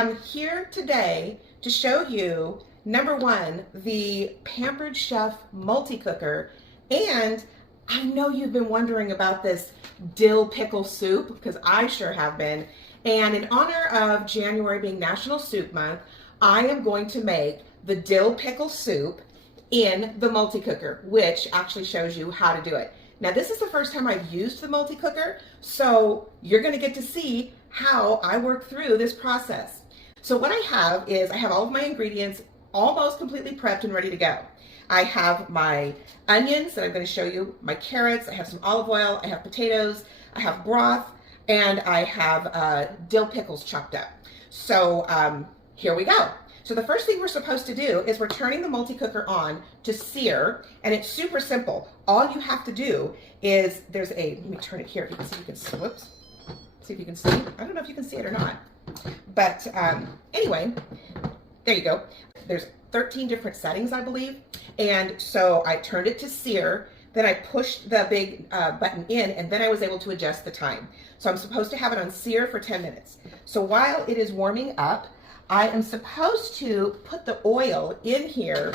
I'm here today to show you, number one, the Pampered Chef multi-cooker, and I know you've been wondering about this dill pickle soup, because I sure have been, and in honor of January being National Soup Month, I am going to make the dill pickle soup in the multi-cooker, which actually shows you how to do it. Now, this is the first time I've used the multi-cooker, so you're going to get to see how I work through this process. So what I have is I have all of my ingredients almost completely prepped and ready to go. I have my onions that I'm going to show you, my carrots, I have some olive oil, I have potatoes, I have broth, and I have dill pickles chopped up. So here we go. So the first thing we're supposed to do is we're turning the multi-cooker on to sear, and it's super simple. All you have to do is let me turn it here, if you can see, whoops, see if you can see. I don't know if you can see it or not. But anyway, there you go. There's 13 different settings, I believe. And so I turned it to sear, then I pushed the big button in, and then I was able to adjust the time. So I'm supposed to have it on sear for 10 minutes. So while it is warming up, I am supposed to put the oil in here,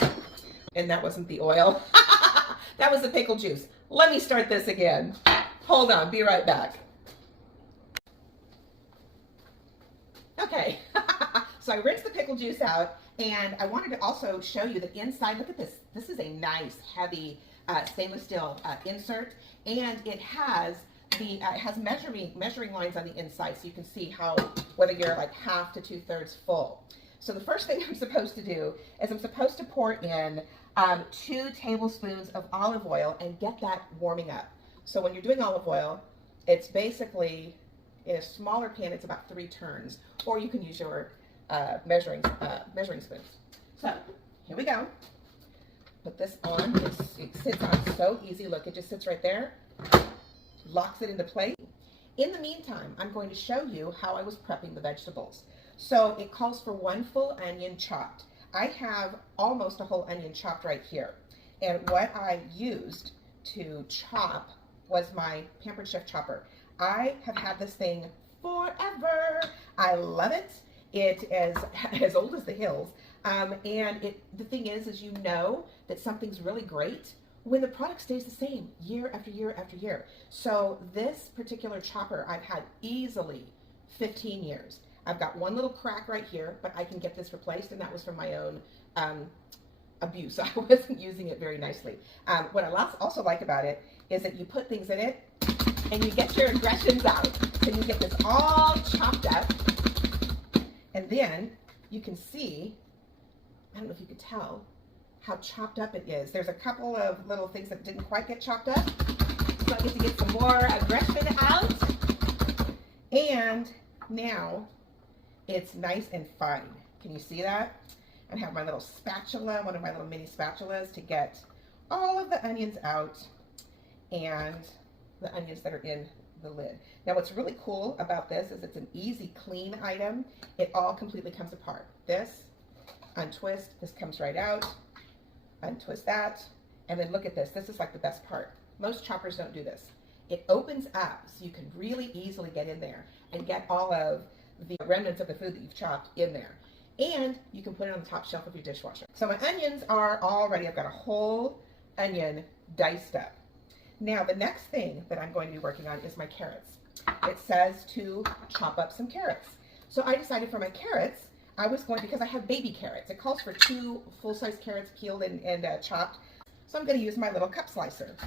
and that wasn't the oil. That was the pickle juice. Let me start this again. Hold on, be right back. Okay, so I rinsed the pickle juice out, and I wanted to also show you that inside, look at this. This is a nice, heavy stainless steel insert, and it has measuring lines on the inside, so you can see whether you're like half to 2/3 full. So the first thing I'm supposed to do is I'm supposed to pour in 2 tablespoons of olive oil and get that warming up. So when you're doing olive oil, it's basically, in a smaller pan, it's about 3 turns, or you can use your measuring spoons. So here we go. Put this on. It sits on so easy. Look, it just sits right there. Locks it into place. In the meantime, I'm going to show you how I was prepping the vegetables. So it calls for 1 full onion chopped. I have almost a whole onion chopped right here. And what I used to chop was my Pampered Chef chopper. I have had this thing forever. I love it. It is as old as the hills. And the thing is you know that something's really great when the product stays the same year after year after year. So this particular chopper I've had easily 15 years. I've got one little crack right here, but I can get this replaced, and that was from my own abuse. I wasn't using it very nicely. What I also like about it is that you put things in it and you get your aggressions out. So you get this all chopped up, and then you can see, I don't know if you could tell how chopped up it is. There's a couple of little things that didn't quite get chopped up, so I get to get some more aggression out. And now it's nice and fine. Can you see that? I have my little spatula, one of my little mini spatulas, to get all of the onions out and the onions that are in the lid. Now what's really cool about this is it's an easy clean item. It all completely comes apart. This, untwist, this comes right out. Untwist that, and then look at this. This is like the best part. Most choppers don't do this. It opens up so you can really easily get in there and get all of the remnants of the food that you've chopped in there. And you can put it on the top shelf of your dishwasher. So my onions are all ready. I've got a whole onion diced up. Now the next thing that I'm going to be working on is my carrots. It says to chop up some carrots. So I decided for my carrots, I was going, because I have baby carrots. It calls for 2 full-size carrots peeled and chopped. So I'm going to use my little cup slicer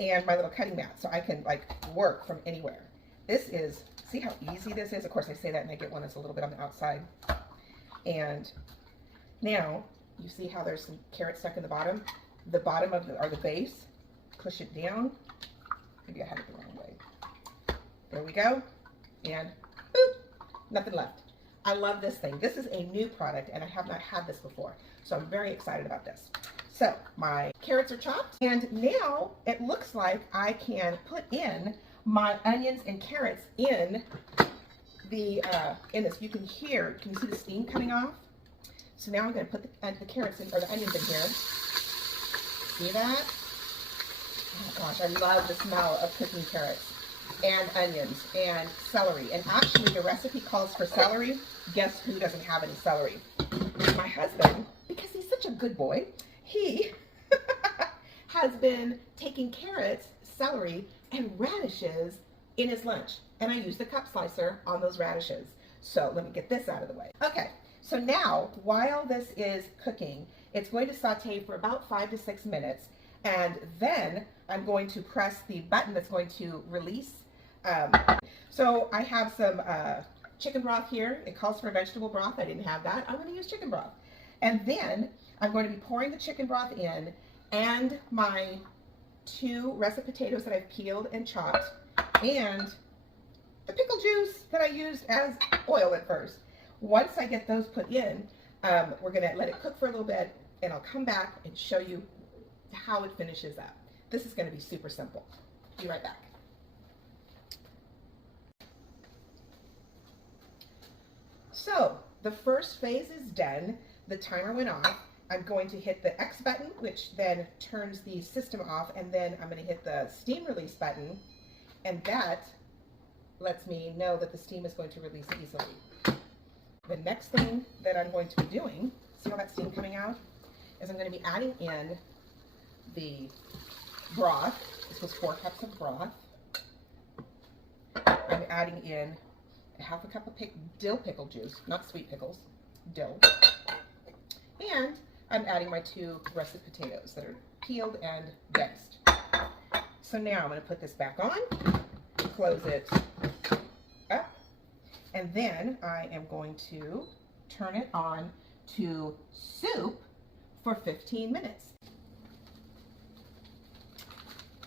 and my little cutting mat so I can like work from anywhere. This is, see how easy this is? Of course I say that and I get one that's a little bit on the outside. And now you see how there's some carrots stuck in the bottom? The bottom of the base, push it down. Maybe I had it the wrong way. There we go. And boop, nothing left. I love this thing. This is a new product and I have not had this before. So I'm very excited about this. So my carrots are chopped, and now it looks like I can put in my onions and carrots in this. You can see the steam coming off. So now I'm going to put the carrots in, or the onions in here. See that? Oh gosh, I love the smell of cooking carrots. and onions and celery. And actually the recipe calls for celery. Guess who doesn't have any celery? My husband, because he's such a good boy, he has been taking carrots, celery, and radishes in his lunch. And I use the cup slicer on those radishes. So let me get this out of the way. Okay, so now while this is cooking, it's going to saute for about 5 to 6 minutes. And then I'm going to press the button that's going to release. So I have some chicken broth here. It calls for vegetable broth. I didn't have that. I'm going to use chicken broth. And then I'm going to be pouring the chicken broth in and my 2 russet potatoes that I've peeled and chopped and the pickle juice that I used as oil at first. Once I get those put in, we're going to let it cook for a little bit and I'll come back and show you how it finishes up. This is going to be super simple. Be right back. So the first phase is done. The timer went off. I'm going to hit the X button, which then turns the system off, and then I'm going to hit the steam release button, and that lets me know that the steam is going to release easily. The next thing that I'm going to be doing, see all that steam coming out, is I'm going to be adding in the broth. This was 4 cups of broth. I'm adding in a half a cup of dill pickle juice, not sweet pickles, dill. And I'm adding my 2 russet potatoes that are peeled and diced. So now I'm going to put this back on, close it up, and then I am going to turn it on to soup for 15 minutes.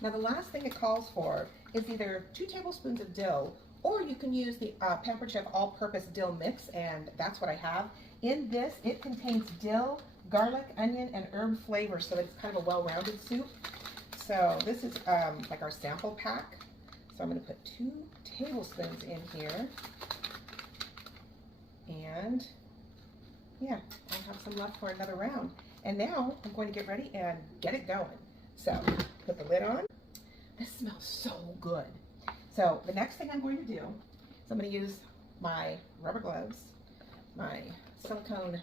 Now the last thing it calls for is either 2 tablespoons of dill, or you can use the Pampered Chef all-purpose dill mix, and that's what I have. In this, it contains dill, garlic, onion, and herb flavor, so that it's kind of a well-rounded soup. So this is like our sample pack. So I'm going to put 2 tablespoons in here. And yeah, I have some left for another round. And now I'm going to get ready and get it going. So put the lid on. This smells so good. So the next thing I'm going to do is I'm going to use my rubber gloves, my silicone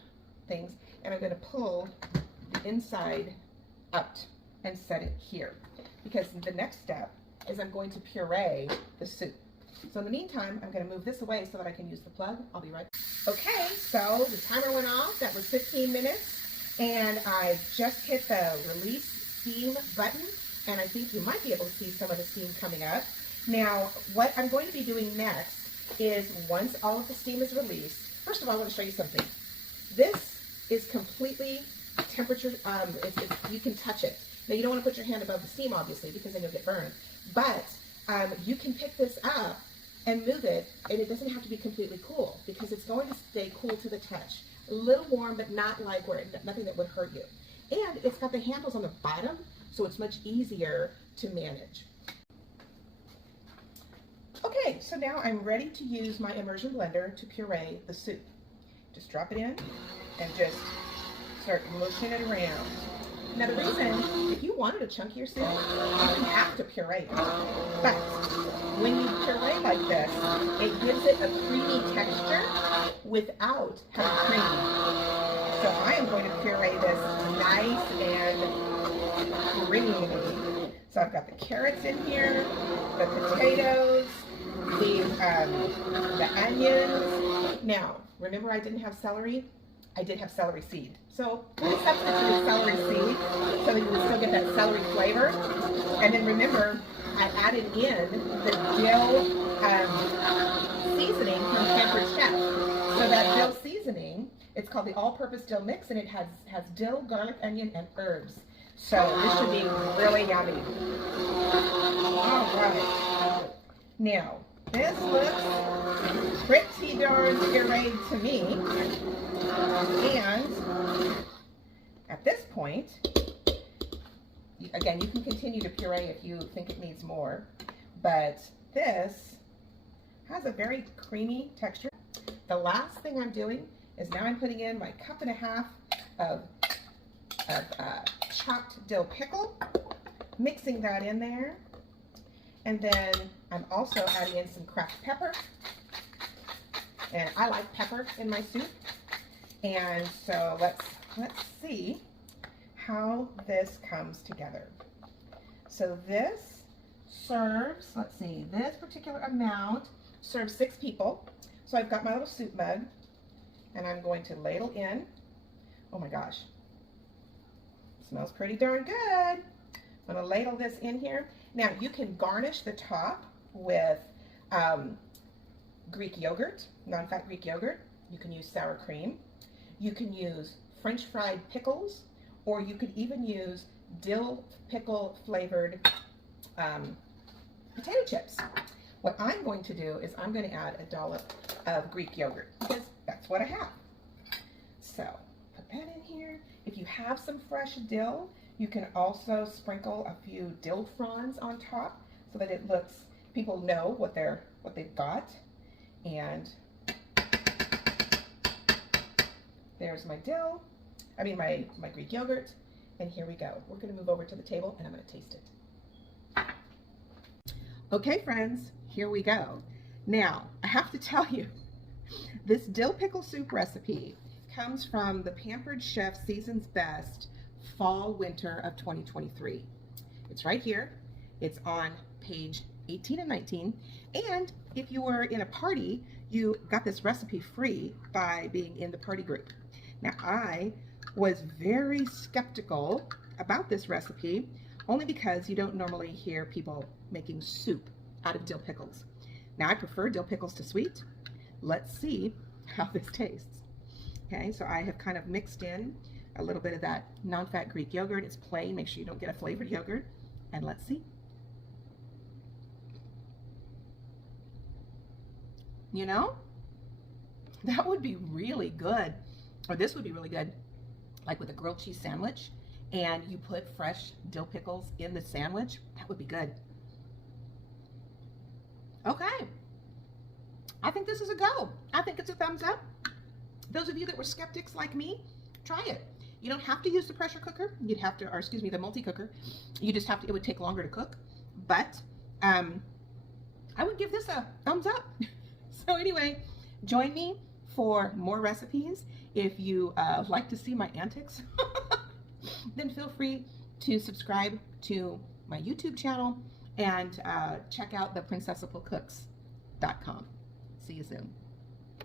things, and I'm going to pull the inside out and set it here. Because the next step is I'm going to puree the soup. So in the meantime, I'm going to move this away so that I can use the plug. I'll be right back. Okay, so the timer went off. That was 15 minutes. And I just hit the release steam button. And I think you might be able to see some of the steam coming up. Now, what I'm going to be doing next is once all of the steam is released, first of all, I want to show you something. This is completely temperature, you can touch it. Now, you don't want to put your hand above the steam, obviously, because then you'll get burned. But you can pick this up and move it, and it doesn't have to be completely cool because it's going to stay cool to the touch. A little warm, but not like nothing that would hurt you. And it's got the handles on the bottom, so it's much easier to manage. Okay, so now I'm ready to use my immersion blender to puree the soup. Just drop it in and just start mushing it around. Now the reason, if you wanted a chunkier soup, you don't have to puree it. But when you puree like this, it gives it a creamy texture without having cream. So I am going to puree this nice and creamy. So I've got the carrots in here, the potatoes, the onions. Now, remember I didn't have celery? I did have celery seed. So we substituted celery seed so that you would still get that celery flavor. And then remember, I added in the dill seasoning from Pampered Chef. So that dill seasoning, it's called the all-purpose dill mix, and it has dill, garlic, onion, and herbs. So this should be really yummy. All right. Now, this looks pretty darn pureed to me. And at this point, again, you can continue to puree if you think it needs more, but this has a very creamy texture. The last thing I'm doing is now I'm putting in my 1.5 cups of chopped dill pickle, mixing that in there, And then I'm also adding in some cracked pepper. And I like pepper in my soup. And so let's see how this comes together. So this serves, let's see, this particular amount serves 6 people. So I've got my little soup mug, and I'm going to ladle in. Oh my gosh, smells pretty darn good. I'm gonna ladle this in here. Now you can garnish the top with Greek yogurt, non-fat Greek yogurt. You can use sour cream. You can use French fried pickles, or you could even use dill pickle flavored potato chips. What I'm going to do is I'm going to add a dollop of Greek yogurt because that's what I have. So put that in here. If you have some fresh dill, you can also sprinkle a few dill fronds on top so that it looks, people know what they've got. And there's my dill, my Greek yogurt, and here we go. We're gonna move over to the table and I'm gonna taste it. Okay friends, here we go. Now, I have to tell you, this dill pickle soup recipe comes from the Pampered Chef Season's Best Fall Winter of 2023. It's right here. It's on page 18 and 19. And if you were in a party, you got this recipe free by being in the party group. Now, I was very skeptical about this recipe only because you don't normally hear people making soup out of dill pickles. Now, I prefer dill pickles to sweet. Let's see how this tastes. Okay, so I have kind of mixed in a little bit of that non-fat Greek yogurt. It's plain, make sure you don't get a flavored yogurt. And let's see. You know, that would be really good, or this would be really good, like with a grilled cheese sandwich, and you put fresh dill pickles in the sandwich. That would be good. Okay, I think this is a go. I think it's a thumbs up. Those of you that were skeptics like me, try it. You don't have to use the pressure cooker. You'd have to, or excuse me, the multi-cooker. You just have to, it would take longer to cook, but I would give this a thumbs up. So anyway, join me for more recipes. If you like to see my antics, then feel free to subscribe to my YouTube channel and check out the princessiplecooks.com. See you soon.